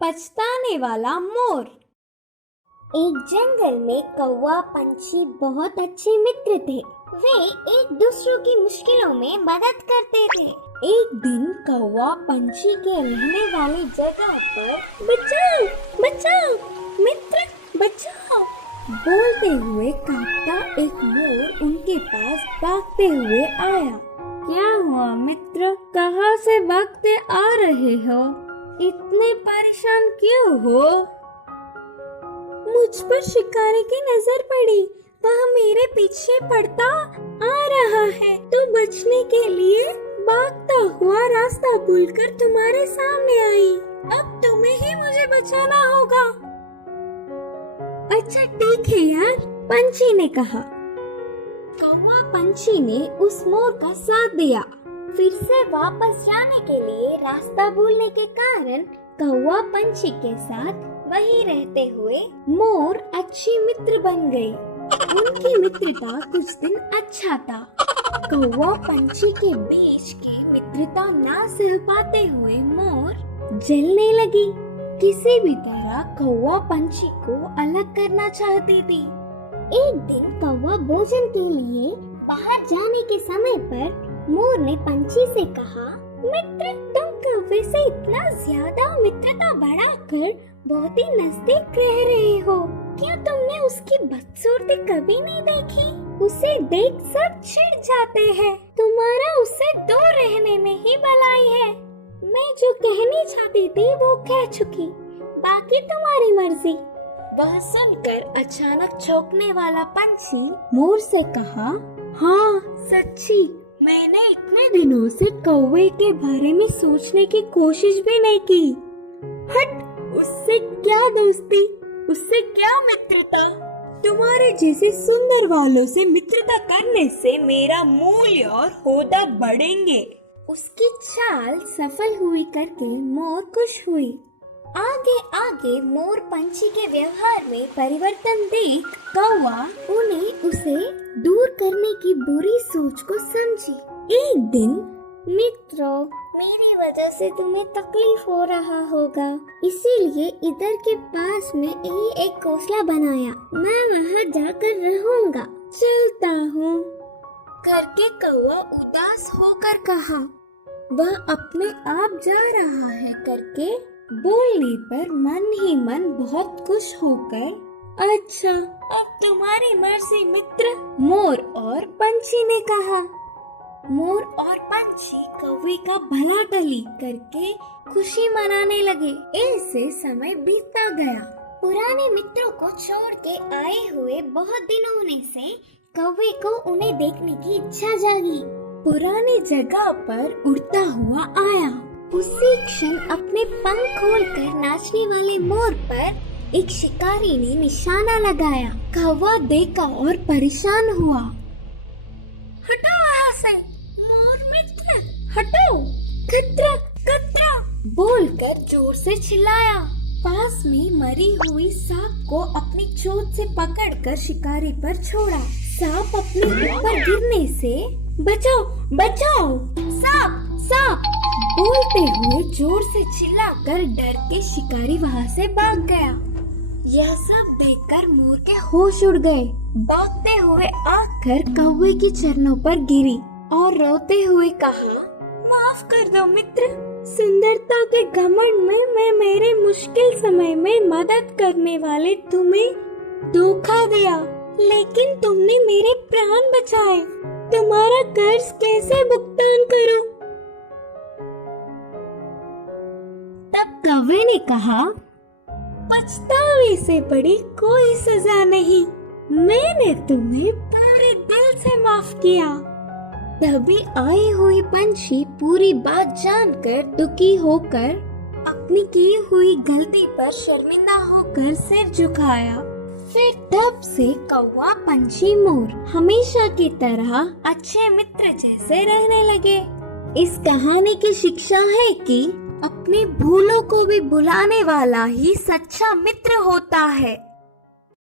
पछताने वाला मोर। एक जंगल में कौवा पंछी बहुत अच्छे मित्र थे। वे एक दूसरों की मुश्किलों में मदद करते थे। एक दिन कौवा पंछी के रहने वाली जगह पर बचाओ बचाओ मित्र बचाओ बोलते हुए कांपता एक मोर उनके पास भागते हुए आया। क्या हुआ मित्र, कहाँ से भागते आ रहे हो? इतने परेशान क्यों हो? मुझ पर शिकारी की नजर पड़ी, वह मेरे पीछे पड़ता आ रहा है, तो बचने के लिए भागता हुआ रास्ता भूलकर तुम्हारे सामने आई। अब तुम्हें ही मुझे बचाना होगा। अच्छा ठीक है यार, पंछी ने कहा। कौवा पंछी ने उस मोर का साथ दिया। फिर से वापस जाने के लिए रास्ता भूलने के कारण कौवा पंछी के साथ वहीं रहते हुए मोर अच्छी मित्र बन गई। उनकी मित्रता कुछ दिन अच्छा था। कौवा पंछी के बीच की मित्रता ना सह पाते हुए मोर जलने लगी। किसी भी तरह कौवा पंछी को अलग करना चाहती थी। एक दिन कौवा भोजन के लिए बाहर जाने के समय पर मोर ने पंछी से कहा, मित्र तुम कौवे से इतना ज्यादा मित्रता बढ़ाकर बहुत ही नजदीक रह रहे हो। क्या तुमने उसकी बदसूरती कभी नहीं देखी? उसे देख सब चिढ़ जाते हैं। तुम्हारा उससे दूर रहने में ही भलाई है। मैं जो कहनी चाहती थी वो कह चुकी, बाकी तुम्हारी मर्जी। वह सुनकर अचानक चौंकने वाला पंछी मोर से कहा, हाँ सच्ची, मैंने इतने दिनों से कौवे के बारे में सोचने की कोशिश भी नहीं की। हट, उससे क्या दोस्ती, उससे क्या मित्रता। तुम्हारे जैसे सुंदर वालों से मित्रता करने से मेरा मूल्य और होदा बढ़ेंगे। उसकी चाल सफल हुई करके मोर खुश हुई। आगे आगे मोर पंछी के व्यवहार में परिवर्तन देख कौवा उन्हें उसे दूर करने की बुरी सोच को समझी। एक दिन, मित्रों, मेरी वजह से तुम्हें तकलीफ हो रहा होगा, इसीलिए इधर के पास में ही एक घोंसला बनाया। मैं वहाँ जाकर रहूँगा, चलता हूँ करके कौवा उदास होकर कहा। वह अपने आप जा रहा है करके बोलने पर मन ही मन बहुत खुश होकर, अच्छा अब तुम्हारी मर्जी मित्र, मोर और पंछी ने कहा। मोर और पंछी कौवे का भला टली करके खुशी मनाने लगे। ऐसे समय बीतता गया। पुराने मित्रों को छोड़ के आए हुए बहुत दिन होने से कौवे को उन्हें देखने की इच्छा जागी। पुरानी जगह पर उड़ता हुआ आया। उसी क्षण अपने पंख खोलकर नाचने वाले मोर पर एक शिकारी ने निशाना लगाया। कौवा देखा और परेशान हुआ। हटो वहाँ से, मोर मित्र, हटो, खतरा खतरा बोलकर जोर से चिल्लाया। पास में मरी हुई सांप को अपनी चोंच से पकड़कर शिकारी पर छोड़ा। सांप अपने ऊपर गिरने से, बचाओ बचाओ, सांप सांप बोलते हुए जोर से चिल्लाकर डर के शिकारी वहाँ से भाग गया। यह सब देखकर मोर के होश उड़ गए। भागते हुए आकर कौवे के चरणों पर गिरी और रोते हुए कहा, माफ कर दो मित्र, सुंदरता के घमंड में मैं मेरे मुश्किल समय में मदद करने वाले तुम्हें धोखा दिया, लेकिन तुमने मेरे प्राण बचाए। तुम्हारा कर्ज कैसे भुगतान करूं? तब कौवे ने कहा, पछतावे से बड़ी कोई सजा नहीं, मैंने तुम्हें पूरे दिल से माफ किया। तभी आए हुए पंछी पूरी बात जानकर दुखी होकर अपनी की हुई गलती पर शर्मिंदा होकर सिर झुकाया। फिर तब से कौवा पंछी मोर हमेशा की तरह अच्छे मित्र जैसे रहने लगे। इस कहानी की शिक्षा है कि अपनी भूलों को भी भुलाने वाला ही सच्चा मित्र होता है।